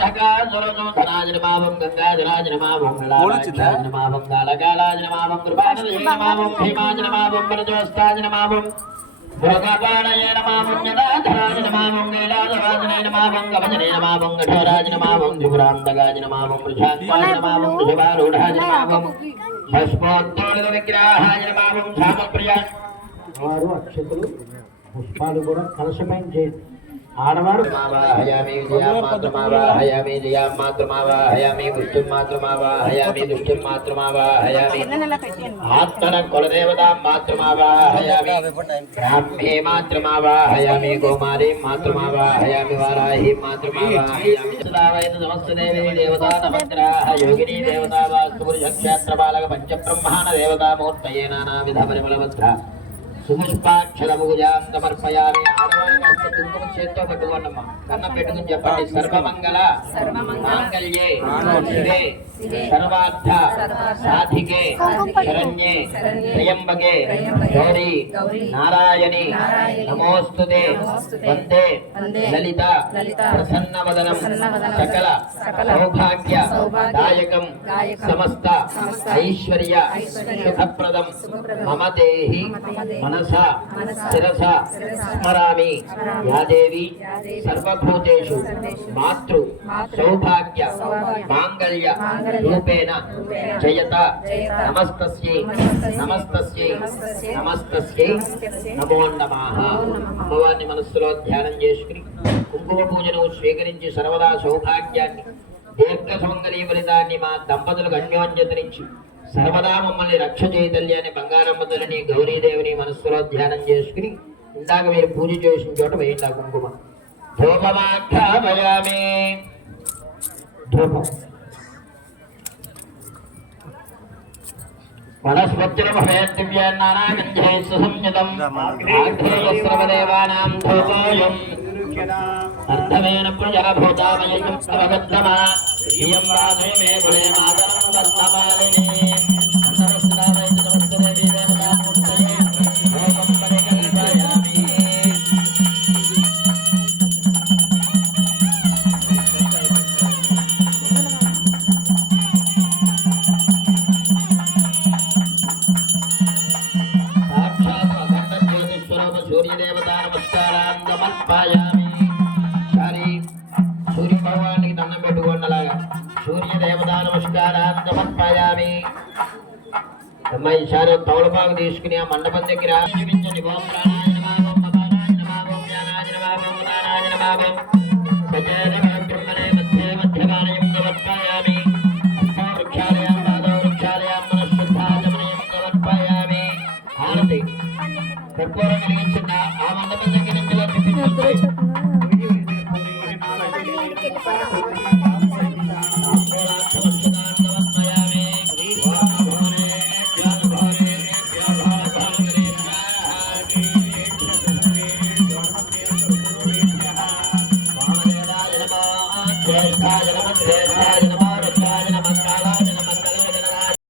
ధకాసురజోధనాజనమావం గంగాజలాజనమావం లాలాజనమావం గాలగాలాజనమావం కృపాణజనమావం భీమాజనమావం వరజోస్తాజనమావం భృగపాణయనమావం యదాధరాజనమావం నీలాధరాజనమావం గమజనమావం గఠోరాజనమావం త్రిపురాంతగాజనమావం వృషాత్మాజనమావం వృషభారూఢాజనమావం భస్మోత్తోళిత విగ్రహాజనమావం ధామప్రియ. వారు అక్షతులు పుష్పాలు కూడా కలశపైన చేయండి. ఆడవారు హయామి విజయామాత్రమావాహయామి జయామాత్రమావాహయామి విష్ణుమాత్రమావాహయామి దుష్టుమాత్రమావాహయామి ఆత్మన కులదేవతామాత్రమావాహయామి బ్రాహ్మే మాత్రమావాహయామి గోమారీ మాత్రమావాహయామి వారాహి మాత్రమావాహయామి సదావైన సమస్తదేవీ దేవతా నమగ్రహ యోగినీ దేవతా వాస్తు పురుషక్షేత్రపాలక పంచబ్రహ్మాణ దేవతామూర్తయే నానావిధ పరిమళభద్ర సుముష్పాక్షరభూజాం సమర్పయామి. ఆడవాళ్ళకి కుంకుమ చేత్తో పట్టుకోండమ్మా, కన్నం పెట్టుకుని చెప్పండి. సర్వమంగళ మాంగళ్యే శివే సర్వార్థ సాధికే శరణ్యే త్రయంబకే గౌరీ నారాయణి నమోస్తుతే వందే లలిత ప్రసన్నవదనం సకల సౌభాగ్య దాయకం సమస్త ఐశ్వర్య సుఖప్రదం మమ దేహి మనసా శిరసా స్మరామి. యా దేవి సర్వభూతేషు మాతృ సౌభాగ్య మాంగళ్య రూపేణ జయత నమస్తస్యై నమస్తస్యై నమస్తస్యై నమో నమః. అమ్మవారిని మనస్సులో ధ్యానం చేసుకుని కుంకుమ పూజను స్వీకరించి సర్వదా సౌభాగ్యాన్ని దీర్ఘ సుమంగళీ ఫలితాన్ని మా దంపతులకు అన్యోన్యతనిచ్చి సర్వదా మమ్మల్ని రక్ష చైతల్యాన్ని బంగారమ్మ తల్లిని గౌరీదేవిని మనస్సులో ధ్యానం చేసుకుని ఇందాక మీరు పూజ చేసిన చోట వేయండి ఆ కుంకుమ. ధూపమాఖ్యాపయామి. ధూపం వనస్పత్తిర్భవేద్దివ్యాన్నానాగంధైస్సుసంయుతం ఆగ్నేయస్రవదేవానాం ధూపోయం అర్ధమేన ప్రజలభూతామయం సవగద్దమా ఇయం వాదే మే గుణే మాతరం దత్తమాలిని. సూర్యదేవత నమస్కారం సమర్పయామి. సరే సూర్య భగవానికి దండం పెట్టుకోండి. అలాగా సూర్యదేవత నమస్కారం సమర్పయామి. అమ్మాయి ఈసారి తౌలపాకు తీసుకుని ఆ మండపం దగ్గర చూపించండి. ఓం ప్రాణాయ నమః, ఓం అపానాయ నమః, ఓం జ్ఞానాయ నమః, ఓం ఉదానాయ నమః, సజేన బ్రహ్మణే మధ్యే మధ్యమానయం సమర్పయామి. వృక్షాలయాం పాదౌ వృక్షాలయాం మనఃశుద్ధాచమనయం సమర్పయామి. హారతి కర్పూరం వెలిగించిన ఆ మండపం దగ్గర నుంచి